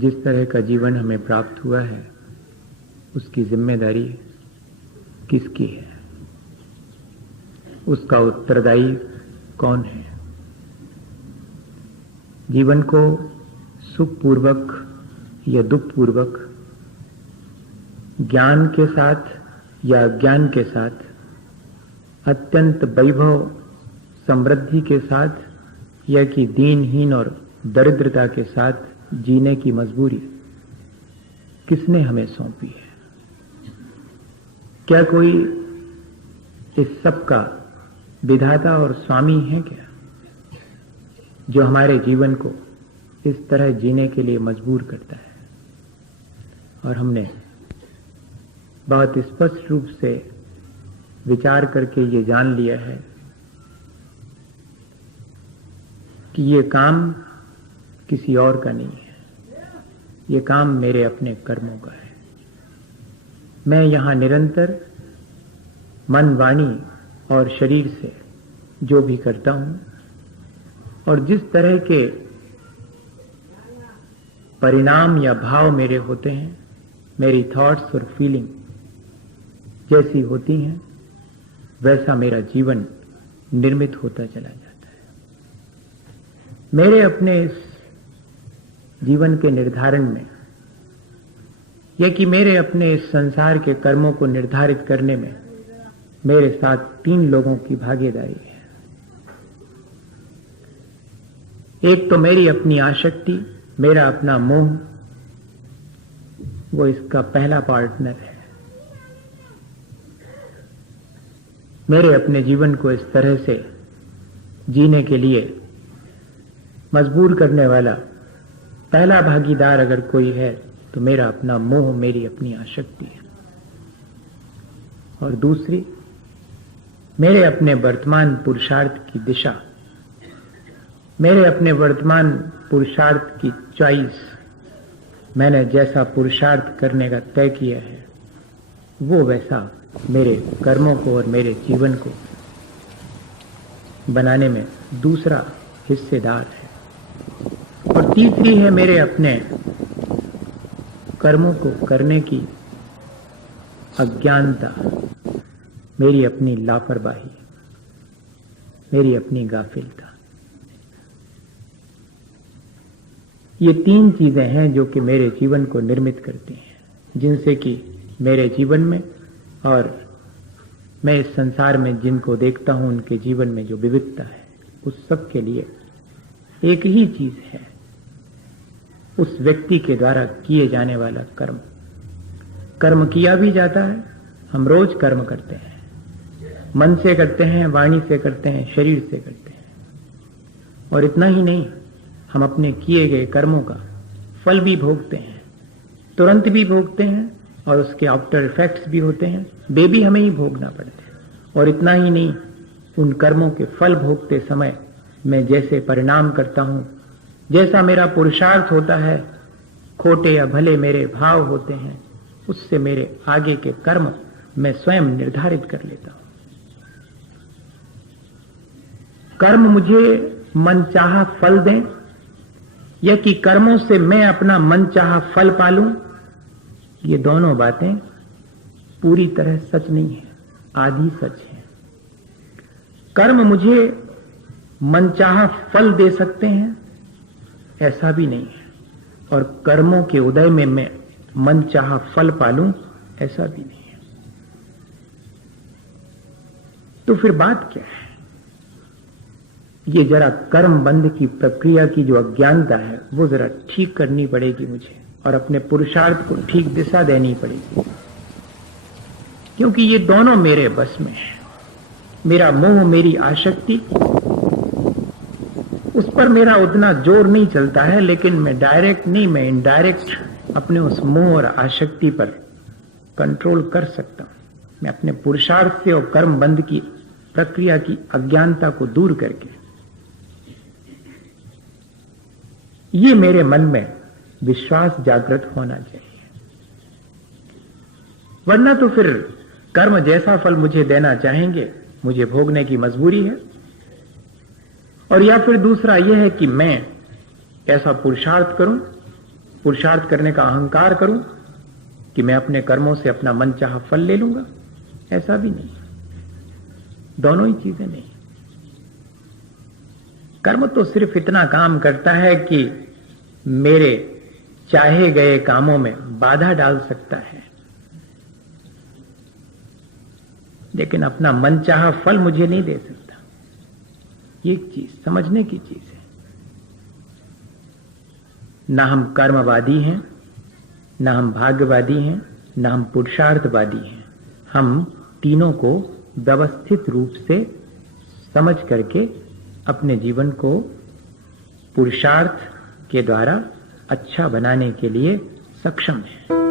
जिस तरह का जीवन हमें प्राप्त हुआ है उसकी जिम्मेदारी किसकी है, उसका उत्तरदायी कौन है। जीवन को सुखपूर्वक या दुखपूर्वक, ज्ञान के साथ या अज्ञान के साथ, अत्यंत वैभव समृद्धि के साथ या कि दीनहीन और दरिद्रता के साथ जीने की मजबूरी किसने हमें सौंपी है? क्या कोई इस सब का विधाता और स्वामी है क्या, जो हमारे जीवन को इस तरह जीने के लिए मजबूर करता है? और हमने बहुत स्पष्ट रूप से विचार करके ये जान लिया है कि ये काम किसी और का नहीं है, ये काम मेरे अपने कर्मों का है। मैं यहां निरंतर मन, वाणी और शरीर से जो भी करता हूं और जिस तरह के परिणाम या भाव मेरे होते हैं, मेरी थॉट्स और फीलिंग जैसी होती हैं, वैसा मेरा जीवन निर्मित होता चला जाता है। मेरे अपने इस जीवन के निर्धारण में या कि मेरे अपने इस संसार के कर्मों को निर्धारित करने में मेरे साथ 3 लोगों की भागीदारी है। एक तो मेरी अपनी आसक्ति, मेरा अपना मोह, वो इसका पहला पार्टनर है। मेरे अपने जीवन को इस तरह से जीने के लिए मजबूर करने वाला पहला भागीदार अगर कोई है तो मेरा अपना मोह, मेरी अपनी आसक्ति है। और दूसरी, मेरे अपने वर्तमान पुरुषार्थ की दिशा, मेरे अपने वर्तमान पुरुषार्थ की चॉइस, मैंने जैसा पुरुषार्थ करने का तय किया है वो वैसा मेरे कर्मों को और मेरे जीवन को बनाने में दूसरा हिस्सेदार है। और तीसरी है मेरे अपने कर्मों को करने की अज्ञानता, मेरी अपनी लापरवाही, मेरी अपनी गाफिलता। ये 3 चीजें हैं जो कि मेरे जीवन को निर्मित करती हैं, जिनसे कि मेरे जीवन में और मैं इस संसार में जिनको देखता हूं उनके जीवन में जो विविधता है, उस सब के लिए एक ही चीज है, उस व्यक्ति के द्वारा किए जाने वाला कर्म। कर्म किया भी जाता है, हम रोज कर्म करते हैं, मन से करते हैं, वाणी से करते हैं, शरीर से करते हैं। और इतना ही नहीं, हम अपने किए गए कर्मों का फल भी भोगते हैं, तुरंत भी भोगते हैं और उसके आफ्टर इफेक्ट्स भी होते हैं, वे भी हमें ही भोगना पड़ते हैं। और इतना ही नहीं, उन कर्मों के फल भोगते समय मैं जैसे परिणाम करता हूं, जैसा मेरा पुरुषार्थ होता है, खोटे या भले मेरे भाव होते हैं, उससे मेरे आगे के कर्म मैं स्वयं निर्धारित कर लेता हूं। कर्म मुझे मनचाहा फल दें या कि कर्मों से मैं अपना मनचाहा फल पालूं, ये दोनों बातें पूरी तरह सच नहीं है, आधी सच है। कर्म मुझे मनचाहा फल दे सकते हैं, ऐसा भी नहीं है, और कर्मों के उदय में मैं मनचाहा फल पालूं, ऐसा भी नहीं है। तो फिर बात क्या है? ये जरा कर्म बंध की प्रक्रिया की जो अज्ञानता है वो जरा ठीक करनी पड़ेगी मुझे, और अपने पुरुषार्थ को ठीक दिशा देनी पड़ेगी, क्योंकि ये दोनों मेरे बस में है। मेरा मोह, मेरी आसक्ति, उस पर मेरा उतना जोर नहीं चलता है, लेकिन मैं डायरेक्ट नहीं, मैं इनडायरेक्ट अपने उस मोह और आसक्ति पर कंट्रोल कर सकता हूं। मैं अपने पुरुषार्थ से और कर्म बंध की प्रक्रिया की अज्ञानता को दूर करके, ये मेरे मन में विश्वास जागृत होना चाहिए। वरना तो फिर कर्म जैसा फल मुझे देना चाहेंगे, मुझे भोगने की मजबूरी है। और या फिर दूसरा यह है कि मैं ऐसा पुरुषार्थ करूं पुरुषार्थ करने का अहंकार करूं कि मैं अपने कर्मों से अपना मनचाहा फल ले लूंगा, ऐसा भी नहीं। दोनों ही चीजें नहीं। कर्म तो सिर्फ इतना काम करता है कि मेरे चाहे गए कामों में बाधा डाल सकता है, लेकिन अपना मनचाहा फल मुझे नहीं दे सकता। ये एक चीज समझने की चीज है। ना हम कर्मवादी हैं, ना हम भाग्यवादी हैं, ना हम पुरुषार्थवादी हैं। हम तीनों को व्यवस्थित रूप से समझ करके अपने जीवन को पुरुषार्थ के द्वारा अच्छा बनाने के लिए सक्षम हैं।